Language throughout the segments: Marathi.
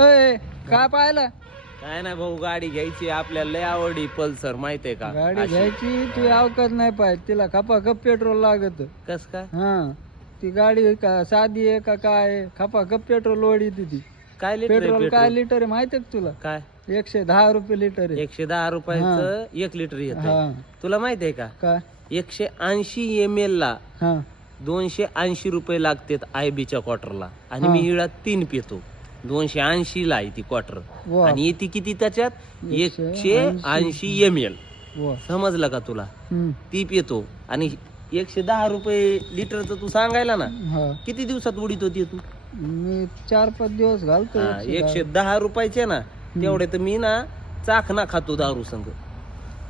अय काय पाहिलं? काय नाही भाऊ, गाडी घ्यायची आपल्याला, लय आवडली पल्सर, माहितीये का? गाडी अशी. घ्यायची तू अवकाश नाही पाहिजे तिला, खपाखप पेट्रोल लागत. कस काय? हा ती गाडी का साधी आहे का काय आहे? खपाखप पेट्रोल ओढी ती. काय लिटर पेट्रोल काय लिटर आहे माहितीये का तुला? काय? 110 रुपये लिटर आहे. 110 रुपयाचं 1 लिटर येत. हा तुला माहितीये का? काय? 180 ml ला हा 280 रुपये लागतात आयबीच्या क्वार्टरला, आणि हा. मी इळा 3 पितो. 280 ला आहे ती क्वार्टर, वा. आणि येते किती त्याच्यात? 180 ml. वा. समजलं का तुला? हम्म. ती पितो, आणि 110 रुपये लिटरचं तू सांगायला ना, हा किती दिवसात उडीत होती तू? मी 4-5 दिवस घालतो. 110 रुपयाचे ना तेवढे तर मी ना चाखना खातो दारू संग,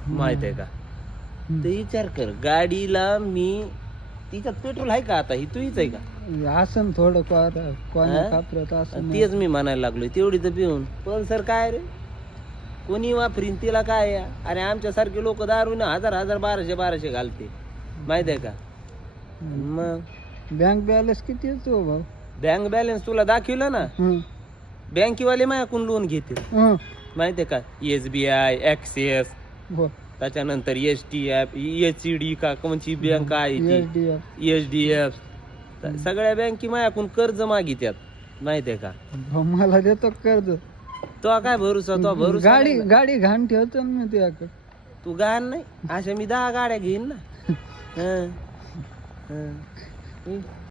माहित आहे का? तर विचार कर, गाडीला मी तिच्यात पेट्रोल आहे का आता? ही तुझीच आहे का? आसन थोडं कोणी हा? कापरत असं तेच मी म्हणायला लागलोय, तेवढी तर पिऊन पल्सर काय रे, कोणी वापरीन तिला काय या? अरे आमच्यासारखे लोक दारू ना 1000 1200 घालते, माहित आहे का? मग बँक बॅलन्स किती येतो भाऊ? बँक बॅलन्स तुला दाखवलं ना, बँकेवाले माझ्याकडून लोन घेते, माहितीये का? SBI, ऍक्सिस, त्याच्यानंतर STF, HCD का कोणची बँक आहे ती, HDF, सगळ्या बँकी माझ्याकडून कर्ज मागित्यात, माहितीये का? मला देतो कर्ज. तो काय भरोसा? तो भरोसा गाडी नाही ना. गाडी घाण ठेवतो ना मी तुझ्याकडे. तू गाण नाही, अशा मी 10 गाड्या घेईन ना. हं. हं.